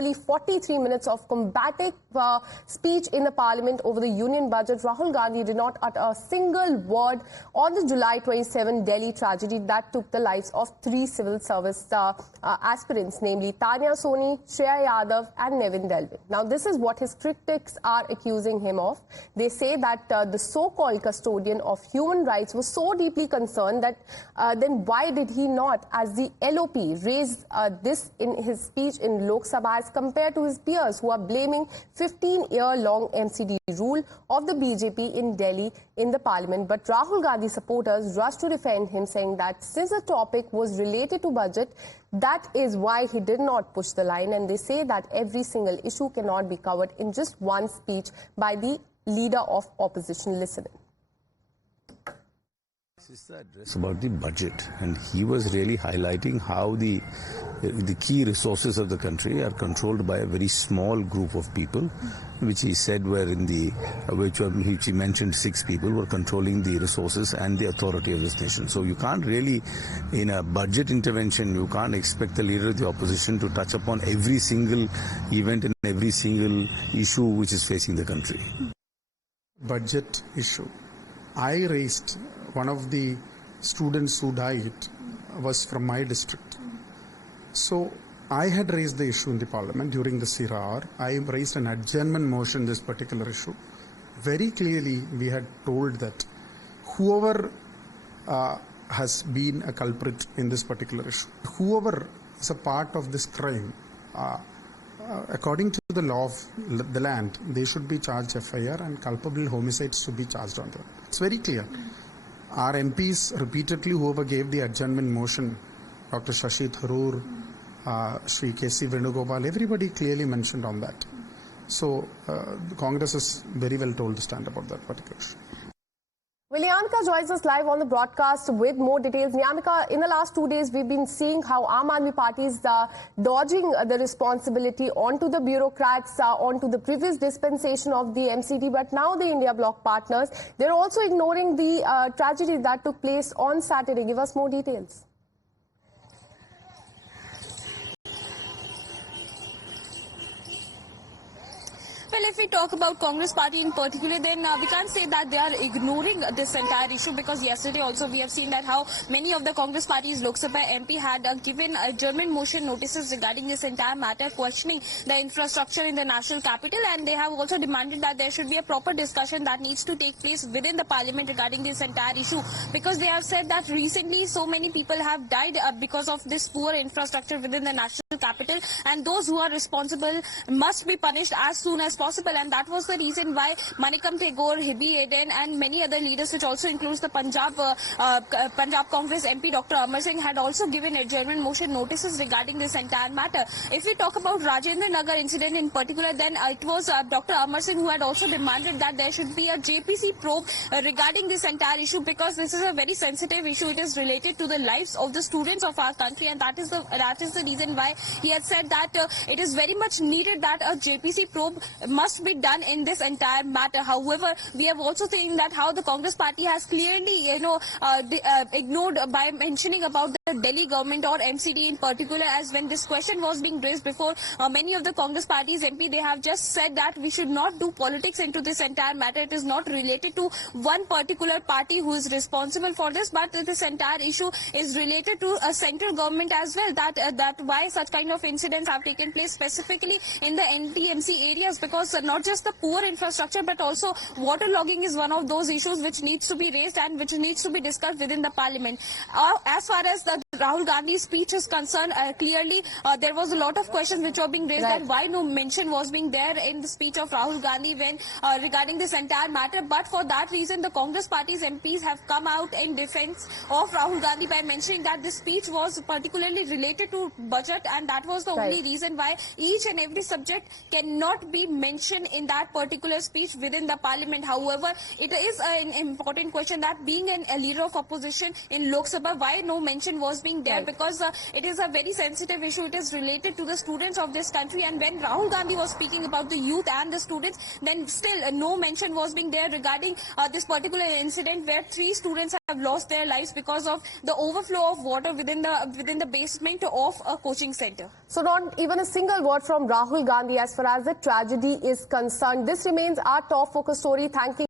nearly 43 minutes of combative speech in the parliament over the union budget, Rahul Gandhi did not utter a single word on the July 27 Delhi tragedy that took the lives of 3 civil service aspirants, namely Tanya Soni, Shreya Yadav and Nevin Delvin. Now, this is what his critics are accusing him of. They say that the so-called custodian of human rights was so deeply concerned that then why did he not, as the LOP, raise this in his speech in Lok Sabha as compared to his peers who are blaming 15-year-long MCD rule of the BJP in Delhi in the parliament. But Rahul Gandhi supporters rushed to defend him, saying that since the topic was related to budget, that is why he did not push the line. And they say that every single issue cannot be covered in just one speech by the leader of opposition. Listen. This is the address about the budget, and he was really highlighting how the key resources of the country are controlled by a very small group of people, which he said were in the, which he mentioned 6 people were controlling the resources and the authority of this nation. So you can't really, in a budget intervention, you can't expect the leader of the opposition to touch upon every single event and every single issue which is facing the country. Budget issue. I raised one of the students who died was from my district. So I had raised the issue in the parliament during the CIRA hour. I raised an adjournment motion, this particular issue. Very clearly, we had told that whoever has been a culprit in this particular issue, whoever is a part of this crime, according to the law of the land, they should be charged FIR and culpable homicides should be charged on them. It's very clear. Our MPs repeatedly, whoever gave the adjournment motion, Dr. Shashi Tharoor, Shri K.C. Venugopal, everybody clearly mentioned on that. So Congress is very well told to stand about that particular issue. Well, Niyamika joins us live on the broadcast with more details. Niyamika, in the last 2 days, we've been seeing how Aam Aadmi Party is dodging the responsibility onto the bureaucrats, onto the previous dispensation of the MCD, but now the India Bloc partners, they're also ignoring the tragedy that took place on Saturday. Give us more details. Well, if we talk about Congress party in particular, then we can't say that they are ignoring this entire issue, because yesterday also we have seen that how many of the Congress party's Lok Sabha MP had given German motion notices regarding this entire matter, questioning the infrastructure in the national capital, and they have also demanded that there should be a proper discussion that needs to take place within the parliament regarding this entire issue, because they have said that recently so many people have died because of this poor infrastructure within the national capital, and those who are responsible must be punished as soon as possible. And that was the reason why Manikam Tagore, Hibi Eden and many other leaders, which also includes the Punjab Congress MP Dr. Amar Singh, had also given adjournment motion notices regarding this entire matter. If we talk about Rajendra Nagar incident in particular, then it was Dr. Amar Singh who had also demanded that there should be a JPC probe regarding this entire issue, because this is a very sensitive issue. It is related to the lives of the students of our country, and that is the reason why he had said that it is very much needed that a JPC probe must be done in this entire matter. However, we have also seen that how the Congress party has clearly, ignored by mentioning about the Delhi government or MCD in particular, as when this question was being raised before many of the Congress party's MP, they have just said that we should not do politics into this entire matter. It is not related to one particular party who is responsible for this, but this entire issue is related to a central government as well. That why such kind of incidents have taken place specifically in the NTMC areas, because not just the poor infrastructure but also waterlogging is one of those issues which needs to be raised and which needs to be discussed within the parliament. As far as the Rahul Gandhi's speech is concerned, clearly there was a lot of questions which were being raised, that why no mention was being there in the speech of Rahul Gandhi when regarding this entire matter. But for that reason, the Congress party's MPs have come out in defense of Rahul Gandhi by mentioning that this speech was particularly related to budget, and that was the only reason why each and every subject cannot be mentioned in that particular speech within the parliament. However, it is an important question that being a leader of opposition in Lok Sabha, why no mention was being being there, Right. because it is a very sensitive issue. It is related to the students of this country, and when Rahul Gandhi was speaking about the youth and the students, then still no mention was being there regarding this particular incident where 3 students have lost their lives because of the overflow of water within the basement of a coaching center. So not even a single word from Rahul Gandhi as far as the tragedy is concerned. This remains our top focus story. Thanking